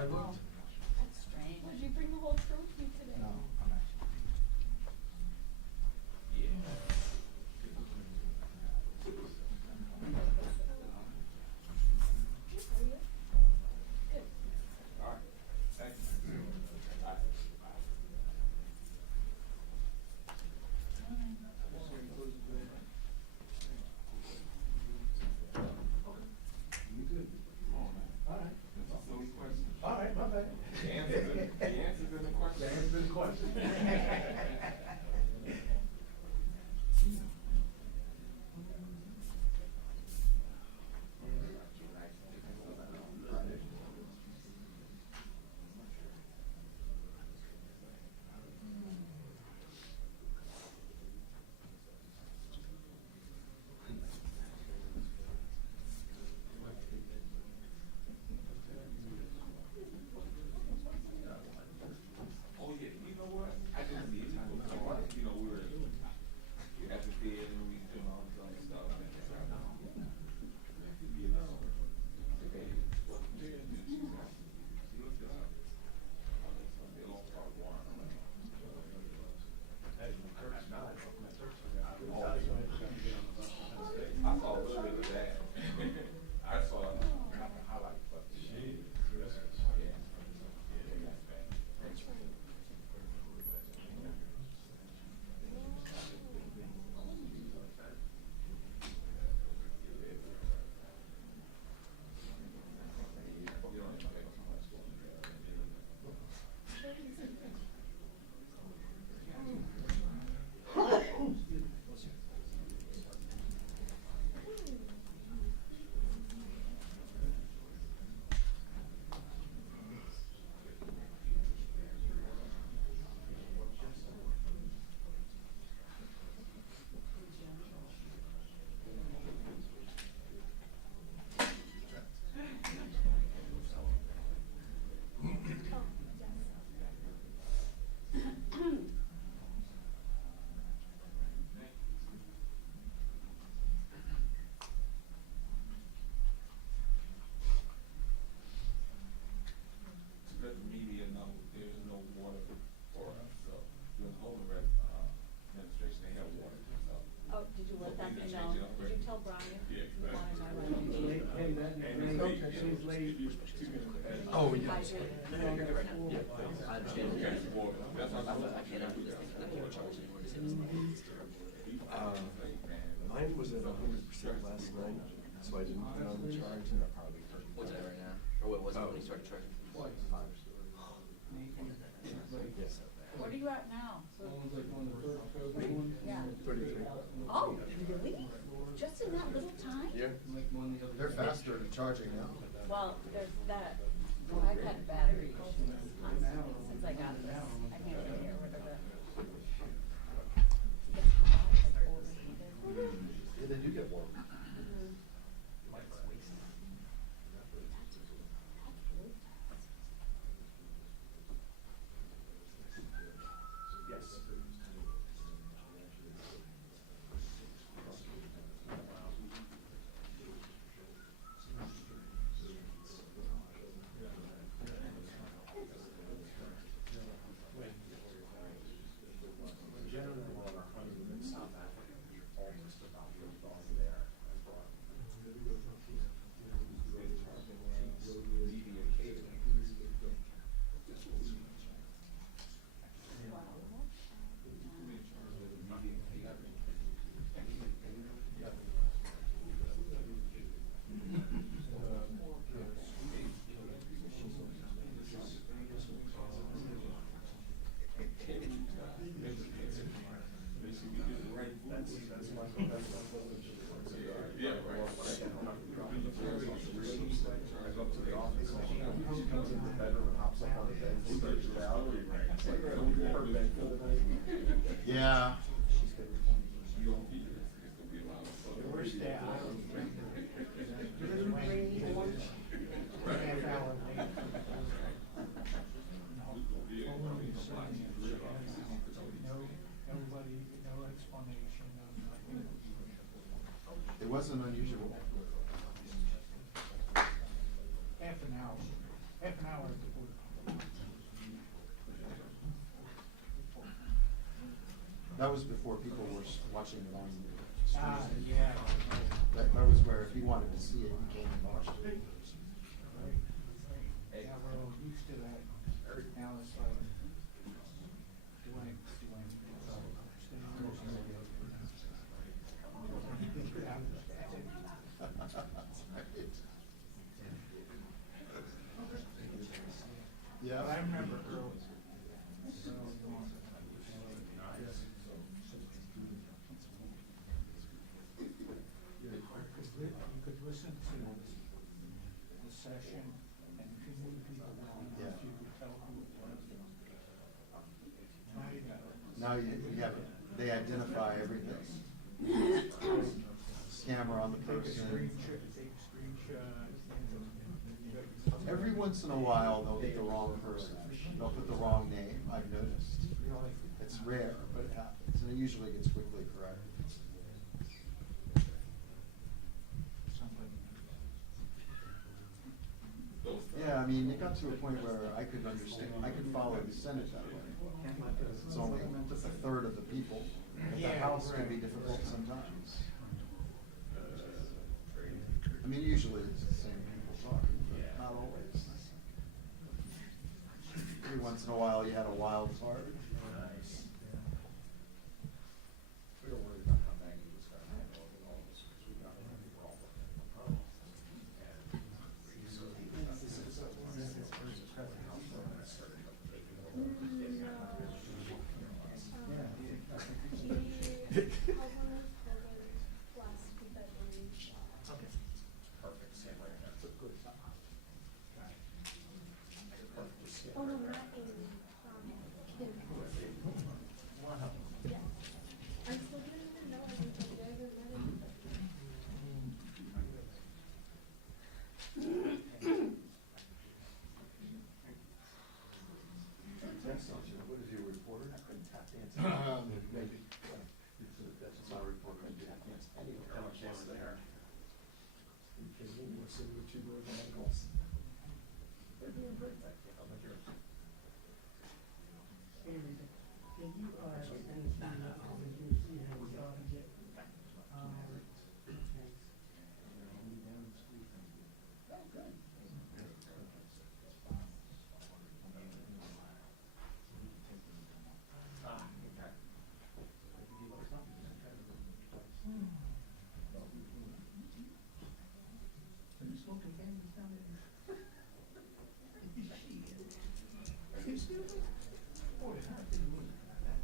I looked. That's strange. Did you bring the whole crew with you today? No, I'm actually. Good. All right, thank you. All right. You good? Come on, man. All right. That's a silly question. All right, my bad. The answer's in the question. The answer's in the question. Oh, yeah, you know what? I didn't see it. You know, we were at the theater and we doing all this other stuff. And, you know, okay. She looked it up. They lost part one. I saw a little bit of that. I saw highlights, but yeah. To let the media know there's no water for us, so during the whole administration, they have water, so. Oh, did you let them We just know? change it up, Did you tell Brian? Yeah, You wanted my exactly. way? Hey, that, she's late. Oh, yeah. I did. I understand. Okay, well, that's what I cannot do this thing, I can't charge anymore. This is Mine was at 100% last night, so I didn't put on the charge, and I probably heard. what's it right now? Or what was it when you started charging? Yes. What are you at now? Yeah. 33. Oh, really? Just in that little time? Yeah. They're faster at charging now. Well, there's that. I've had battery issues constantly since I got this. I can't even get rid of it. It's hot, like overheated. Yeah, they do get warm. Yes. Generally, on our honeymoon in South Africa, you're almost about there. Yeah, right. I go up to the office, and she comes into the bedroom and hops up on the bed, and starts to out. It's like, her bed full of night. Yeah. You don't eat it, it's gonna be a lot of fun. Where's that? Nobody, no explanation, no nothing. It wasn't unusual. Half an hour before. That was before people were watching it on streaming. Yeah. That was where if you wanted to see it, you came and watched it. Yeah, we're used to that. Now it's like, Yeah. I remember early. You could listen to the session, and if you knew people well enough, you could tell who it was. Now you got it. Now you have, they identify everything. Camera on the Take a person. screenshot, Every once in a while, they'll get the wrong person. They'll put the wrong name, I've noticed. It's rare, but it happens, and it usually gets quickly corrected. Yeah, I mean, it got to a point where I could understand, I could follow the Senate that way. It's only just a third of the people, but the House can be difficult sometimes. I mean, usually it's the same people talking, but not always. Every once in a while, you had a wild card. We were worried about how Maggie was gonna handle it with all this, because we got her, we were all working from home. And so he was, this is a, perfect, same right there. Good. Oh, no, not Amy. Kim. Yeah. I still didn't even know anything. I haven't met him. What is your reporter? I couldn't tap dance. Maybe. That's not a reporter, I do tap dance anywhere. How much is there? We'll see what you wrote on goals. They're doing great, thank you. How about yours? Ah, okay. Are you smoking cannabis down there? Boy, how did you look at that?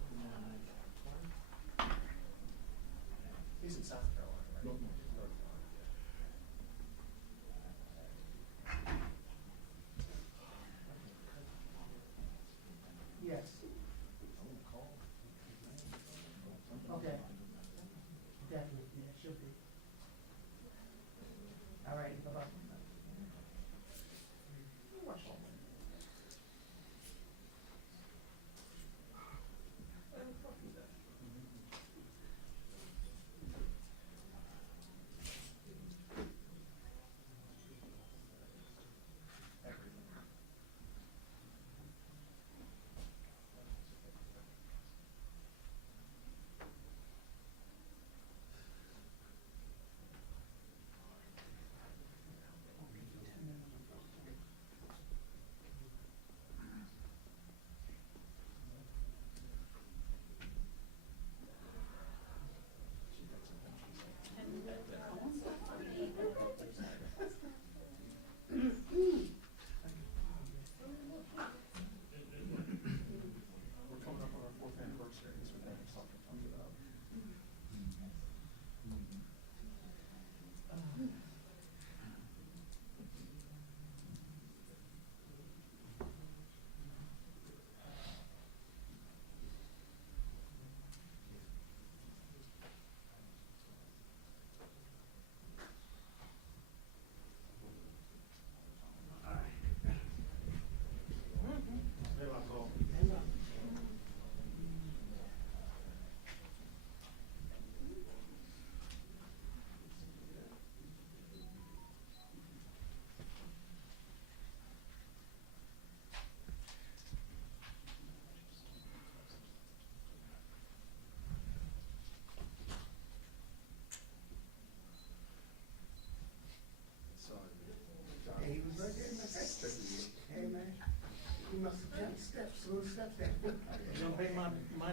You gonna pay my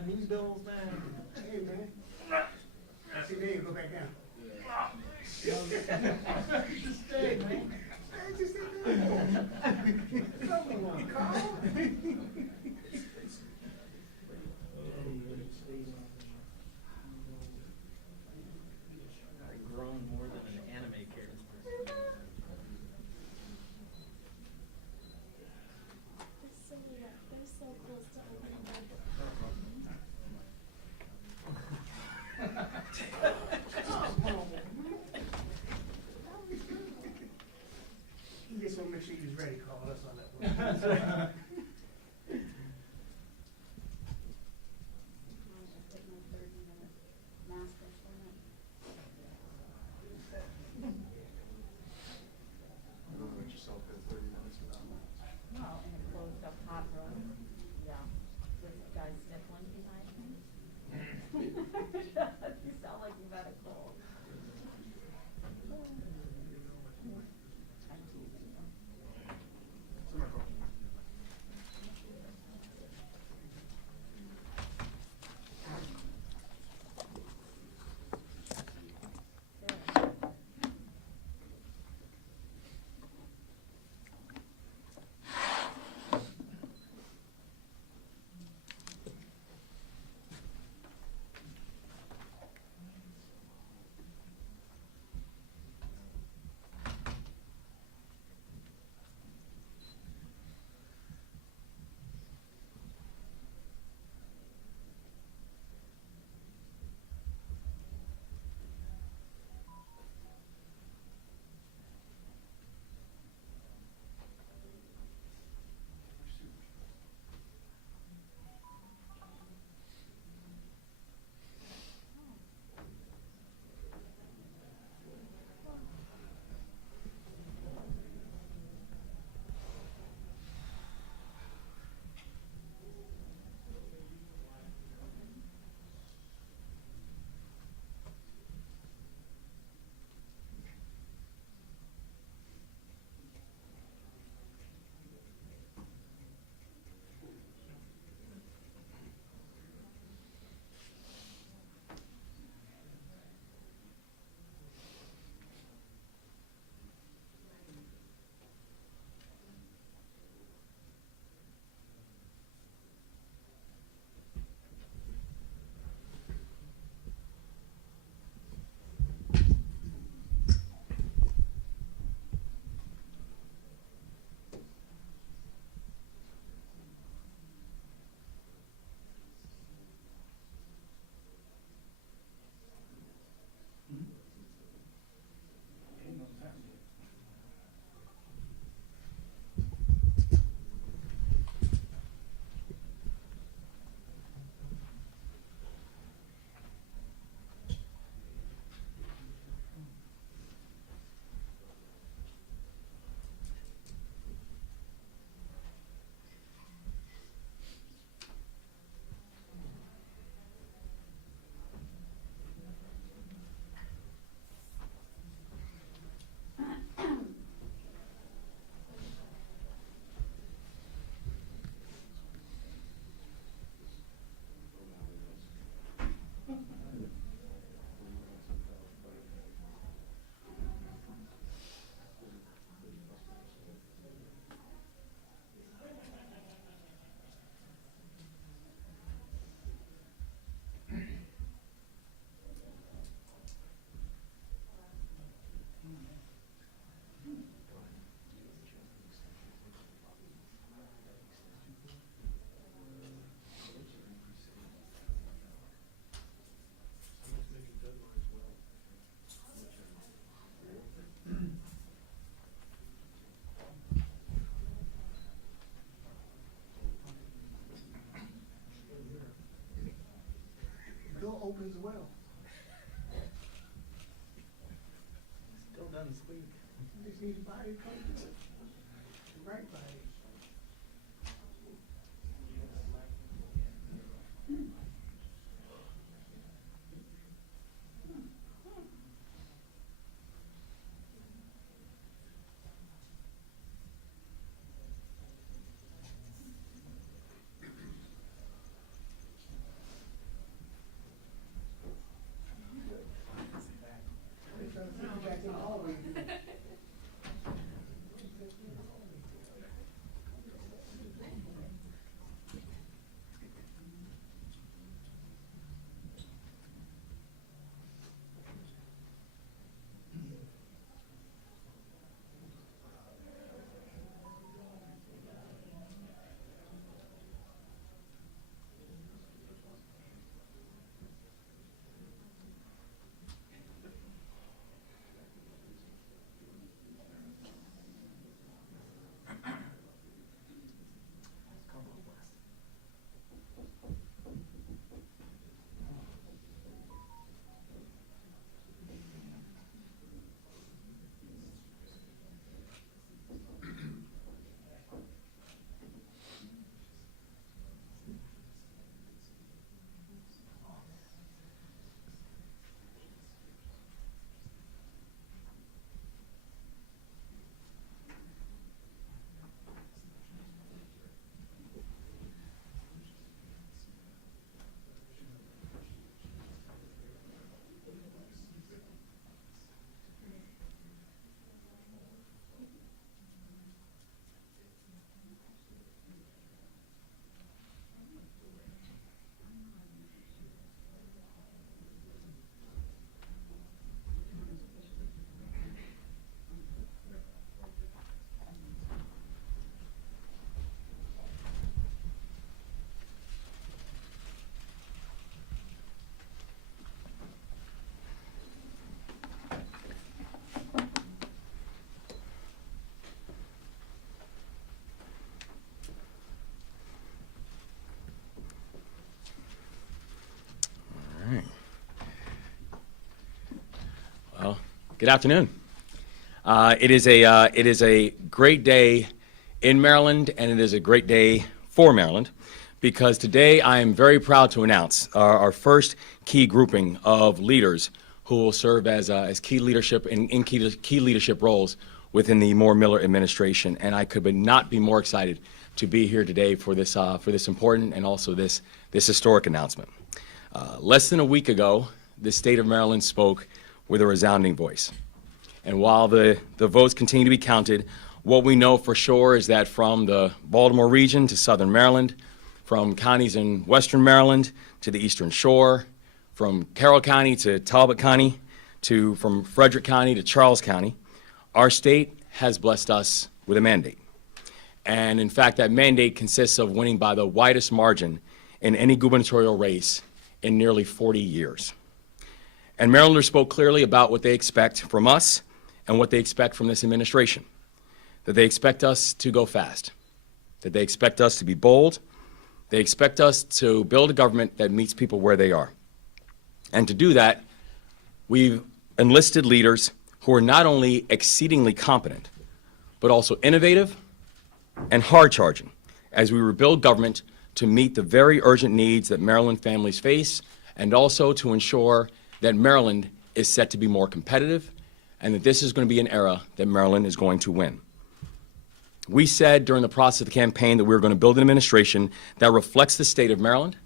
knee bills, man? Hey, man. I see, there you go back down. Stay, man. Hey, just sit down. Tell me one, Carl. I've grown more than an anime character. They're so close to opening their You just wanna make sure you're ready, Carl, that's all that was. Take my 30-minute master swim. You don't let yourself go 30 minutes without that. Well, in a closed up hot room, yeah, this guy sniffling behind me. You sound like you've had a cold. I'm teasing you. Door opens well. Still doesn't squeak. You just need your body to come to it. The right body. Good afternoon. It is a great day in Maryland, and it is a great day for Maryland, because today I am very proud to announce our first key grouping of leaders who will serve as key leadership in key leadership roles within the Moore-Miller administration. And I could not be more excited to be here today for this important and also this historic announcement. Less than a week ago, the state of Maryland spoke with a resounding voice. And while the votes continue to be counted, what we know for sure is that from the Baltimore region to southern Maryland, from counties in western Maryland to the Eastern Shore, from Carroll County to Talbot County, from Frederick County to Charles County, our state has blessed us with a mandate. And in fact, that mandate consists of winning by the widest margin in any gubernatorial race in nearly 40 years. And Marylanders spoke clearly about what they expect from us and what they expect from this administration. That they expect us to go fast, that they expect us to be bold, they expect us to build a government that meets people where they are. And to do that, we've enlisted leaders who are not only exceedingly competent, but also innovative and hard-charging as we rebuild government to meet the very urgent needs that Maryland families face, and also to ensure that Maryland is set to be more competitive, and that this is going to be an era that Maryland is going to win. We said during the process of the campaign that we were going to build an administration that reflects the state of Maryland,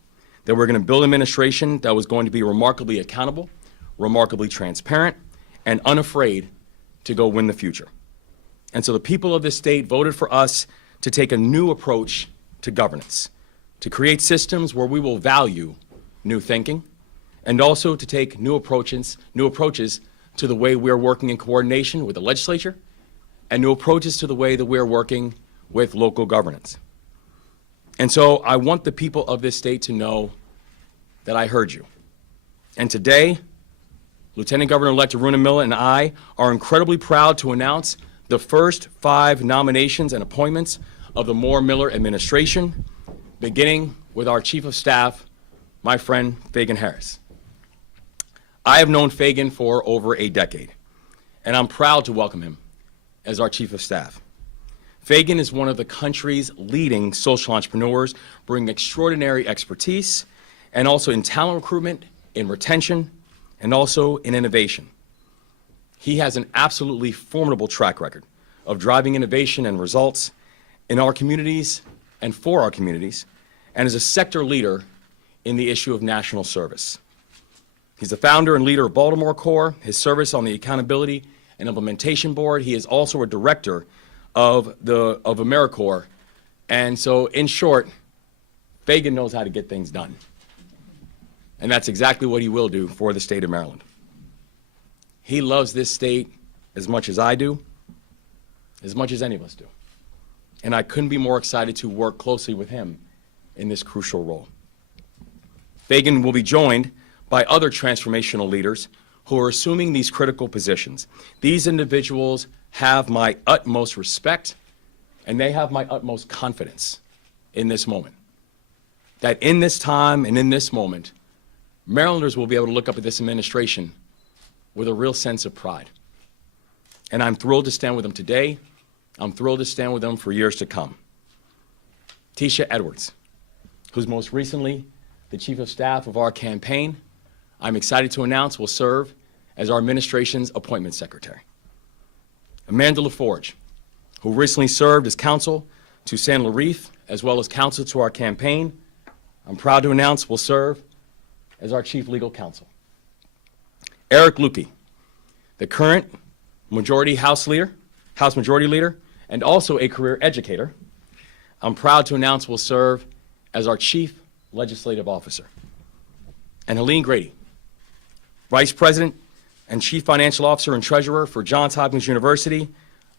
that we're going to build an administration that was going to be remarkably accountable, remarkably transparent, and unafraid to go win the future. And so the people of this state voted for us to take a new approach to governance, to create systems where we will value new thinking, and also to take new approaches to the way we're working in coordination with the legislature, and new approaches to the way that we're working with local governance. And so I want the people of this state to know that I heard you. And today, Lieutenant Governor-elect Aruna Miller and I are incredibly proud to announce the first 5 nominations and appointments of the Moore-Miller administration, beginning with our Chief of Staff, my friend Fagan Harris. I have known Fagan for over a decade, and I'm proud to welcome him as our Chief of Staff. Fagan is one of the country's leading social entrepreneurs, bringing extraordinary expertise, and also in talent recruitment, in retention, and also in innovation. He has an absolutely formidable track record of driving innovation and results in our communities and for our communities, and is a sector leader in the issue of national service. He's the founder and leader of Baltimore Corps, his service on the Accountability and Implementation Board. He is also a director of AmeriCorps. And so, in short, Fagan knows how to get things done. And that's exactly what he will do for the state of Maryland. He loves this state as much as I do, as much as any of us do. And I couldn't be more excited to work closely with him in this crucial role. Fagan will be joined by other transformational leaders who are assuming these critical positions. These individuals have my utmost respect, and they have my utmost confidence in this moment. That in this time and in this moment, Marylanders will be able to look up at this administration with a real sense of pride. And I'm thrilled to stand with them today. I'm thrilled to stand with them for years to come. Tisha Edwards, who's most recently the Chief of Staff of our campaign, I'm excited to announce will serve as our administration's appointment secretary. Amanda LaForge, who recently served as counsel to San Lareef, as well as counsel to our campaign, I'm proud to announce will serve as our chief legal counsel. Eric Lukey, the current House Majority Leader, and also a career educator, I'm proud to announce will serve as our chief legislative officer. And Helene Grady, Vice President and Chief Financial Officer and Treasurer for Johns Hopkins University,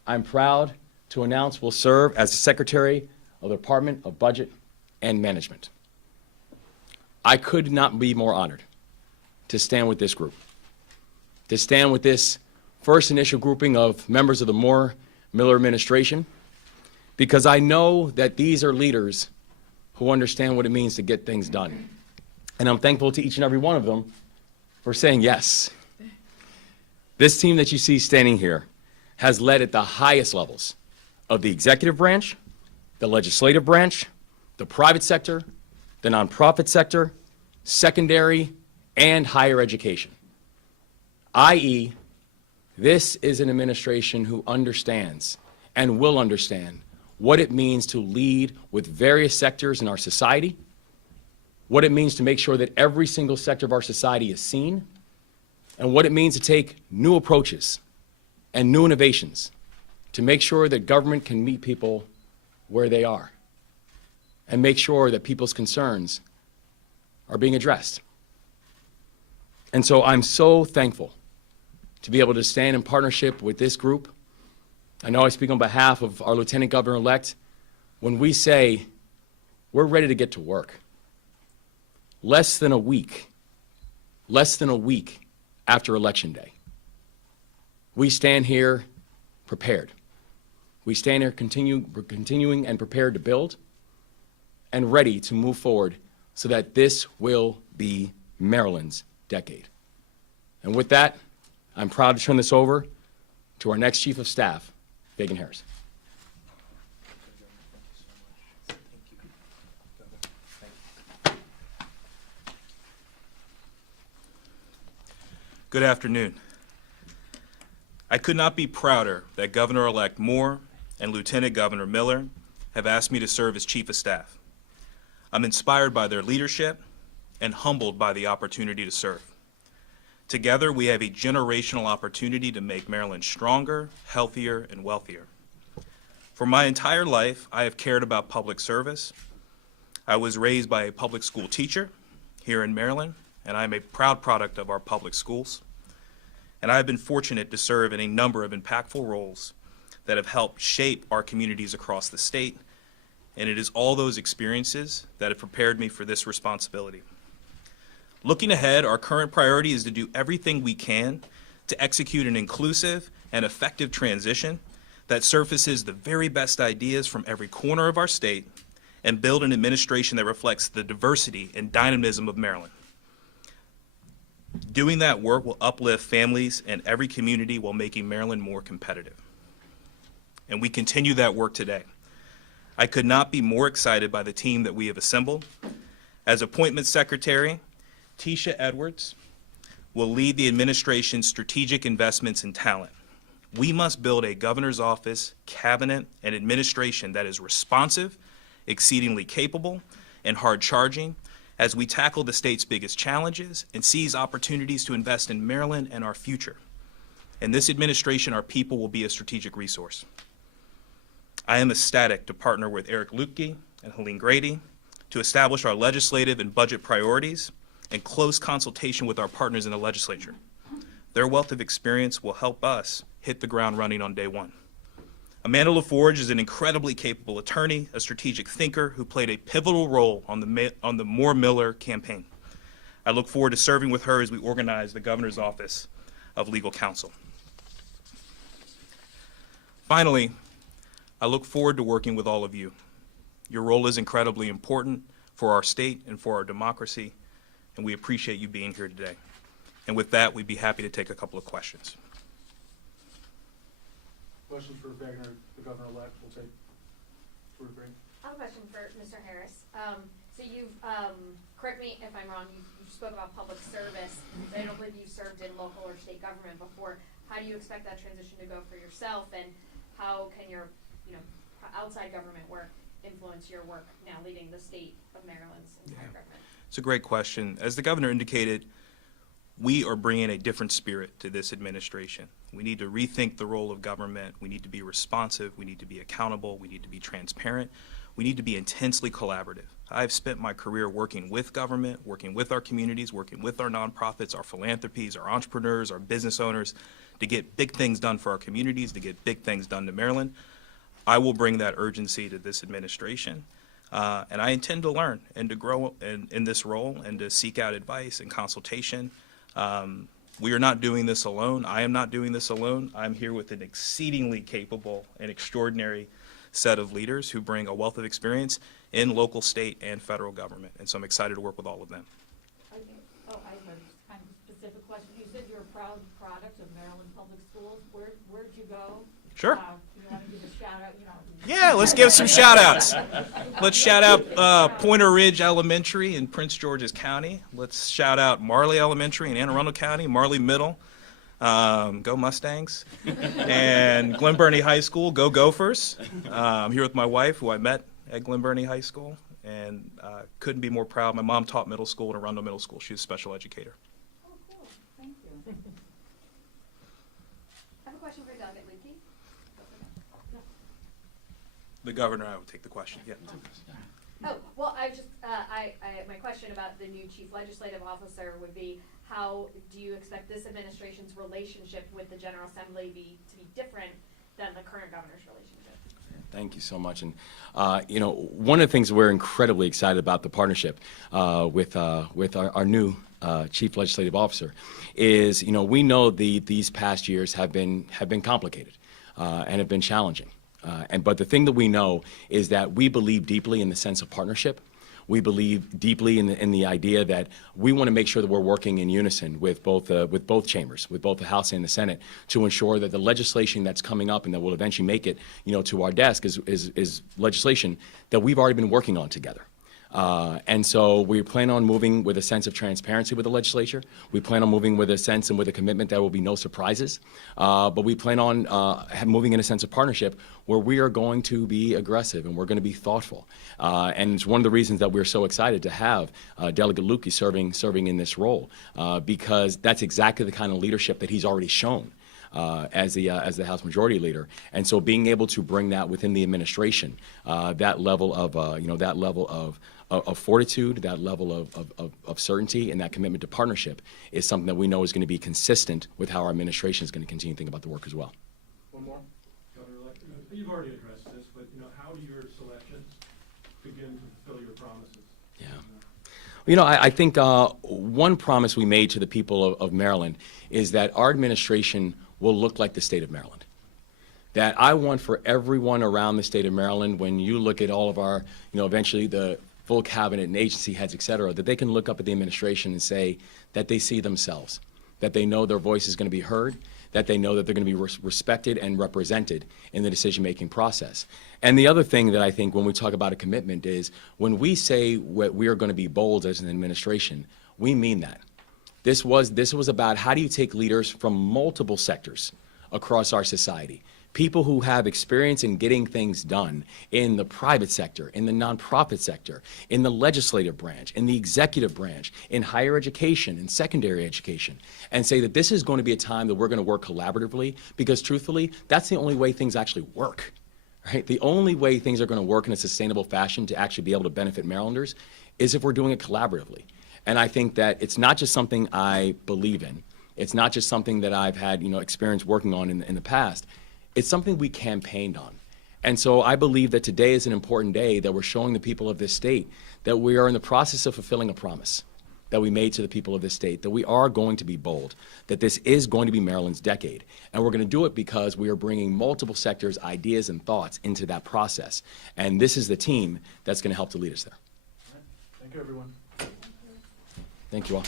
I'm proud to announce will serve as the Secretary of the Department of Budget and Management. I could not be more honored to stand with this group, to stand with this first initial grouping of members of the Moore-Miller administration, because I know that these are leaders who understand what it means to get things done. And I'm thankful to each and every one of them for saying yes. This team that you see standing here has led at the highest levels of the executive branch, the legislative branch, the private sector, the nonprofit sector, secondary, and higher education. i.e., this is an administration who understands and will understand what it means to lead with various sectors in our society, what it means to make sure that every single sector of our society is seen, and what it means to take new approaches and new innovations to make sure that government can meet people where they are and make sure that people's concerns are being addressed. And so I'm so thankful to be able to stand in partnership with this group. I know I speak on behalf of our Lieutenant Governor-elect when we say we're ready to get to work. Less than a week after Election Day, we stand here prepared. We stand here continuing and prepared to build and ready to move forward so that this will be Maryland's decade. And with that, I'm proud to turn this over to our next Chief of Staff, Fagan Harris. Good afternoon. I could not be prouder that Governor-elect Moore and Lieutenant Governor Miller have asked me to serve as Chief of Staff. I'm inspired by their leadership and humbled by the opportunity to serve. Together, we have a generational opportunity to make Maryland stronger, healthier, and wealthier. For my entire life, I have cared about public service. I was raised by a public school teacher here in Maryland, and I am a proud product of our public schools. And I have been fortunate to serve in a number of impactful roles that have helped shape our communities across the state, and it is all those experiences that have prepared me for this responsibility. Looking ahead, our current priority is to do everything we can to execute an inclusive and effective transition that surfaces the very best ideas from every corner of our state and build an administration that reflects the diversity and dynamism of Maryland. Doing that work will uplift families and every community while making Maryland more competitive. And we continue that work today. I could not be more excited by the team that we have assembled. As Appointments Secretary, Tisha Edwards will lead the administration's strategic investments in talent. We must build a governor's office, cabinet, and administration that is responsive, exceedingly capable, and hard-charging as we tackle the state's biggest challenges and seize opportunities to invest in Maryland and our future. In this administration, our people will be a strategic resource. I am ecstatic to partner with Eric Lutke and Helene Grady to establish our legislative and budget priorities in close consultation with our partners in the legislature. Their wealth of experience will help us hit the ground running on day one. Amanda LaForge is an incredibly capable attorney, a strategic thinker who played a pivotal role on the Moore-Miller campaign. I look forward to serving with her as we organize the Governor's Office of Legal Counsel. Finally, I look forward to working with all of you. Your role is incredibly important for our state and for our democracy, and we appreciate you being here today. And with that, we'd be happy to take a couple of questions. Questions for Wagner, the Governor-elect, we'll take 2 or 3. I have a question for Mr. Harris. So you've, correct me if I'm wrong, you spoke about public service. I don't believe you've served in local or state government before. How do you expect that transition to go for yourself, and how can your, outside government work influence your work now leading the state of Maryland's entire government? It's a great question. As the governor indicated, we are bringing a different spirit to this administration. We need to rethink the role of government. We need to be responsive. We need to be accountable. We need to be transparent. We need to be intensely collaborative. I've spent my career working with government, working with our communities, working with our nonprofits, our philanthropies, our entrepreneurs, our business owners to get big things done for our communities, to get big things done to Maryland. I will bring that urgency to this administration. And I intend to learn and to grow in this role and to seek out advice and consultation. We are not doing this alone. I am not doing this alone. I'm here with an exceedingly capable and extraordinary set of leaders who bring a wealth of experience in local, state, and federal government. And so I'm excited to work with all of them. I have a kind of specific question. You said you're a proud product of Maryland where'd you go? Sure. You want to give a shout out, Yeah, let's give some shout outs. Let's shout out Pointer Ridge Elementary in Prince George's County. Let's shout out Marley Elementary in Anne Arundel County, Marley Middle, go Mustangs, and Glen Burnie High School, go Gophers. I'm here with my wife, who I met at Glen Burnie High School, and couldn't be more proud. My mom taught middle school at Arundel Middle School. She's a special educator. Oh, cool, thank you. I have a question for Delegate Lukey. The governor, I would take the question. Yeah. Oh, well, my question about the new chief legislative officer would be, how do you expect this administration's relationship with the General Assembly to be different than the current governor's relationship? Thank you so much. And, one of the things we're incredibly excited about the partnership with our new chief legislative officer is, we know these past years have been complicated and have been challenging. But the thing that we know is that we believe deeply in the sense of partnership. We believe deeply in the idea that we want to make sure that we're working in unison with both chambers, with both the House and the Senate, to ensure that the legislation that's coming up and that will eventually make it, to our desk is legislation that we've already been working on together. And so we plan on moving with a sense of transparency with the legislature. We plan on moving with a sense and with a commitment that there will be no surprises. But we plan on moving in a sense of partnership where we are going to be aggressive and we're going to be thoughtful. And it's one of the reasons that we're so excited to have Delegate Lukey serving in this role, because that's exactly the kind of leadership that he's already shown. As the House Majority Leader, and so being able to bring that within the administration, that level of fortitude, that level of certainty, and that commitment to partnership is something that we know is going to be consistent with how our administration is going to continue to think about the work as well. One more, Governor-elect. You've already addressed this, but how do your selections begin to fulfill your promises? Yeah. I think one promise we made to the people of Maryland is that our administration will look like the state of Maryland. That I want for everyone around the state of Maryland, when you look at all of our, eventually the full cabinet and agency heads, et cetera, that they can look up at the administration and say that they see themselves, that they know their voice is going to be heard, that they know that they're going to be respected and represented in the decision-making process. And the other thing that I think when we talk about a commitment is when we say we are going to be bold as an administration, we mean that. This was about how do you take leaders from multiple sectors across our society, people who have experience in getting things done in the private sector, in the nonprofit sector, in the legislative branch, in the executive branch, in higher education, in secondary education, and say that this is going to be a time that we're going to work collaboratively, because truthfully, that's the only way things actually work. Right? The only way things are going to work in a sustainable fashion to actually be able to benefit Marylanders is if we're doing it collaboratively. And I think that it's not just something I believe in. It's not just something that I've had, experience working on in the past. It's something we campaigned on. And so I believe that today is an important day that we're showing the people of this state that we are in the process of fulfilling a promise that we made to the people of this state, that we are going to be bold, that this is going to be Maryland's decade. And we're going to do it because we are bringing multiple sectors, ideas, and thoughts into that process. And this is the team that's going to help to lead us there. All right. Thank you, everyone. Thank you all.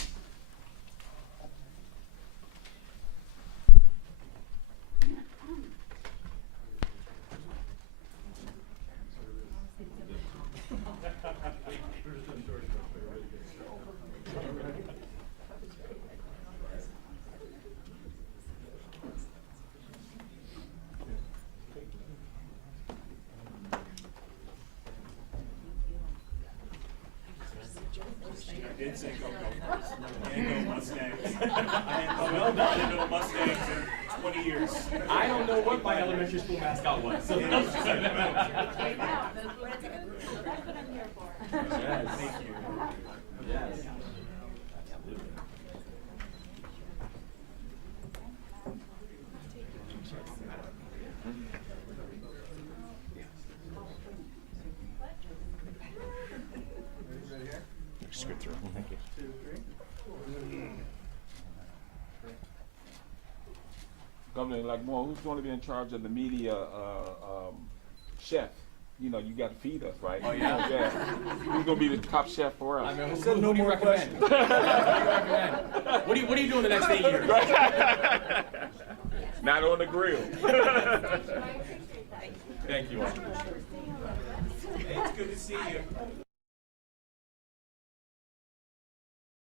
I did say go Gophers and go Mustangs. Well done, I know Mustangs in 20 years. I don't know what my elementary school mascot was. So Yes. That's what I'm here for. Yes. Thank you. Yes. Scoot through. Thank you. Governor-elect Moore, who's going to be in charge of the media chef? You got to feed us, right? Oh, yeah. Who's going to be the top chef for us? What do you recommend? What do you do in the next 8 years? Not on the grill. Thank you all. It's good to see you.